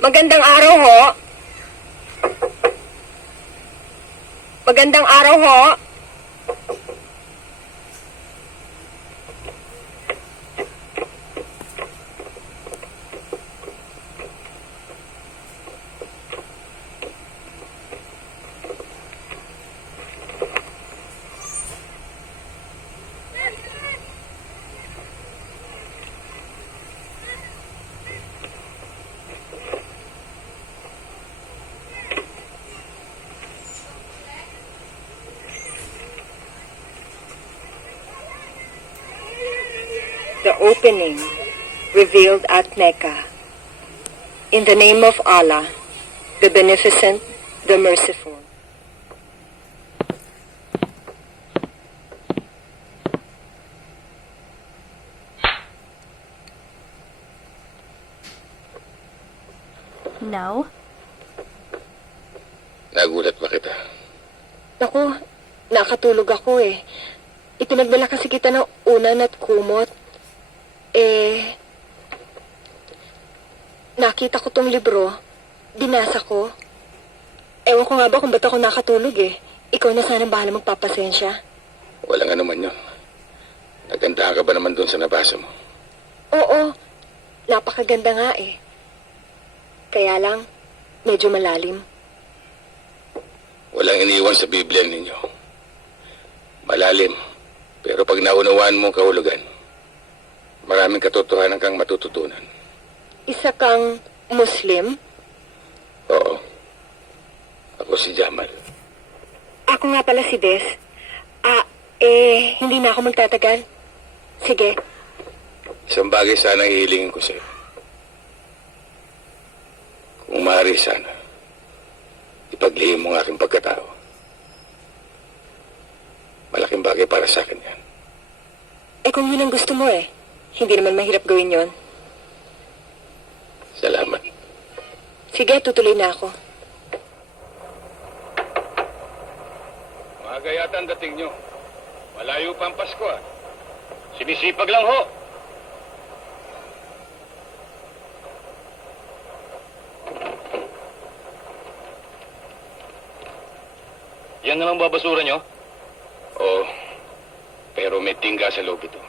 Magandang araw ho. Magandang araw ho. The opening revealed at Mecca. In the name of Allah, the Beneficent, the Merciful. Now? Nagulat ba kita? Naku, nakatulog ako eh. Ipinagdala kasi kita ng unan at kumot. Nakita ko tong libro. Binasa ko. Ewan ko nga ba kung ba't ako nakatulog eh. Ikaw na sana bahala magpapasensya. Walang ano man yun. Nagandahan ka ba naman doon sa nabasa mo? Oo, napakaganda nga eh. Kaya lang, medyo malalim. Walang iniwan sa Biblia ninyo. Malalim. Pero pag naunawaan mo ang kahulugan, maraming katotohanan kang matututunan. Isa kang Muslim? Oo. Ako si Jamal. Ako nga pala si Des. Hindi na ako magtatagal. Sige. Isang bagay sana ang hihilingin ko sa'yo. Kung maaari sana, ipaglihim mo ang aking pagkatao. Malaking bagay para sa akin yan. Kung yun ang gusto mo eh. Hindi naman mahirap gawin yon. Salamat. Sige, tutuloy na ako. Maaga yata ang dating nyo. Malayo pa ang Pasko ah. Sinisipag lang ho. Yan na lang babasura nyo? Oo. Pero may tingga sa loob ito.